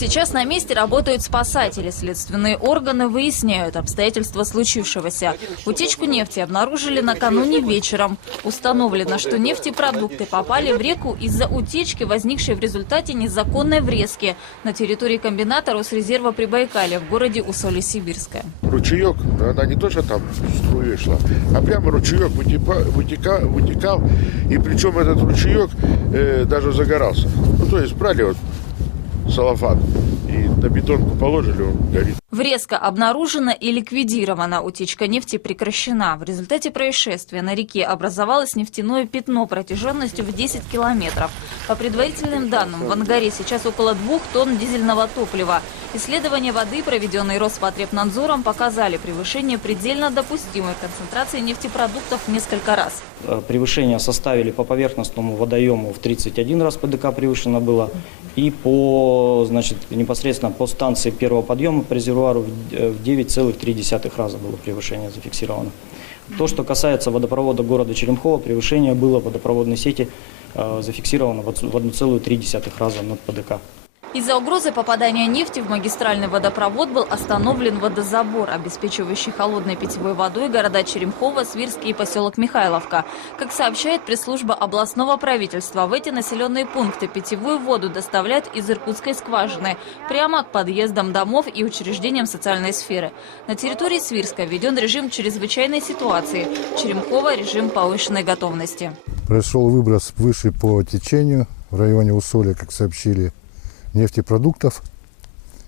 Сейчас на месте работают спасатели. Следственные органы выясняют обстоятельства случившегося. Утечку нефти обнаружили накануне вечером. Установлено, что нефтепродукты попали в реку из-за утечки, возникшей в результате незаконной врезки на территории комбината Росрезерва Прибайкалья в городе Усолье-Сибирское. ручеек, она не то, что там струей шла, а прямо ручеек вытепа- вытека- вытекал, и причем этот ручеек э, даже загорался. Ну, то есть брали вот Salafado. И на бетонку положили, он горит. Врезка обнаружена и ликвидирована. Утечка нефти прекращена. В результате происшествия на реке образовалось нефтяное пятно протяженностью в 10 километров. По предварительным данным, в ангаре сейчас около двух тонн дизельного топлива. Исследования воды, проведенные Роспотребнадзором, показали превышение предельно допустимой концентрации нефтепродуктов в несколько раз. Э, Превышение составили по поверхностному водоему в 31 раз ПДК превышено было. И по, значит, непосредственно по станции первого подъема по резервуару в э, в 9,3 раза было превышение зафиксировано. То, что касается водопровода города Черемхова, превышение было в водопроводной сети э, зафиксировано в 1,3 раза над ПДК. Из-за угрозы попадания нефти в магистральный водопровод был остановлен водозабор, обеспечивающий холодной питьевой водой города Черемхово, Свирский и поселок Михайловка. Как сообщает пресс-служба областного правительства, в эти населенные пункты питьевую воду доставляют из Иркутской скважины прямо к подъездам домов и учреждениям социальной сферы. На территории Свирска введен режим чрезвычайной ситуации, Черемхово – режим повышенной готовности. Произошел выброс выше по течению в районе Усолья, как сообщили, нефтепродуктов.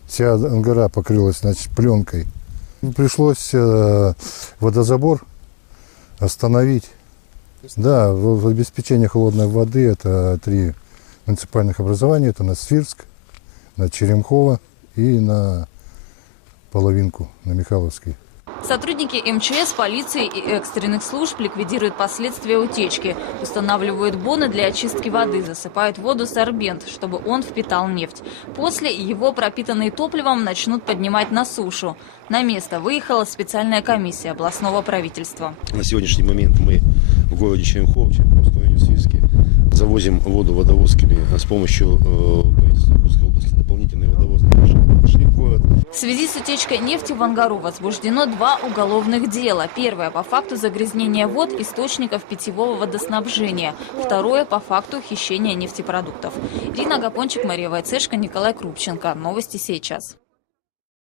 Вся ангара покрылась значит, пленкой. Пришлось э, водозабор остановить. Да, в, в обеспечении холодной воды это три муниципальных образования. Это на Свирск, на Черемхово и на половинку, на Михайловский. Сотрудники МЧС, полиции и экстренных служб ликвидируют последствия утечки, устанавливают боны для очистки воды, засыпают воду сорбент, чтобы он впитал нефть. После его, пропитанный топливом, начнут поднимать на сушу. На место выехала специальная комиссия областного правительства. На сегодняшний момент мы в городе Черемхово, Черемховском районе Свирске, завозим воду водовозками а с помощью э, правительства области машины пришли в связи с утечкой нефти в Ангару возбуждено два уголовных дела. Первое по факту загрязнения вод источников питьевого водоснабжения. Второе по факту хищения нефтепродуктов. Ирина Гапончик, Мария Вайцешко, Николай Крупченко. Новости сейчас.